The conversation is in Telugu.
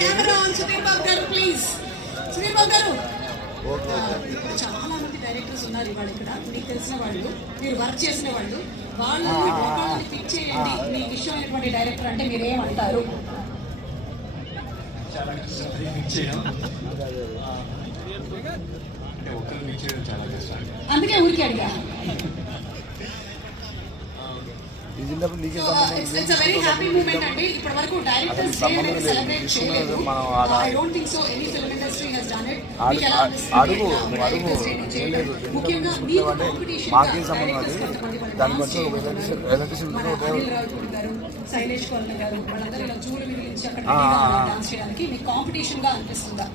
కెమెరా ఆన్ సుధీర్ బాబు గారు ప్లీజ్. సుధీర్ బాబు గారు, చాలా మంది డైరెక్టర్స్ ఉన్నారు ఇవాళ ఇక్కడ, మీకు తెలిసిన వాళ్ళు, మీరు వర్క్ చేసిన వాళ్ళు, వాళ్ళని పిక్ చేయండి. మీకు ఇష్టమైనటువంటి డైరెక్టర్ అంటే మీరు ఏమంటారు? చాలా కష్టం పిక్ చేయడం, అంటే ఒక్కరు పిక్ చేయడం చాలా కష్టం. అందుకే ఊరికి అడిగా. ఇట్స్ వెరీ హ్యాపీ మూమెంట్ అండి. ఇప్పటి వరకు డైరెక్టర్స్ డే అనేది సెలబ్రేట్ చేయలేదు. I don't think so any film industry has done it. మీకు ఎలా అనిపిస్తుంది డైరెక్టర్స్ డే చేయడం? ముఖ్యంగా మీకు కాంపిటీషన్ డైరెక్టర్స్ కొంతమంది అనిల్ రావుపూడి గారు, శైలేష్ కొల్ల గారు, వాళ్ళందరూ ఇలా జూలు విధించి అక్కడ డాన్స్ చేయడానికి మీకు కాంపిటీషన్ గా అనిపిస్తుందా?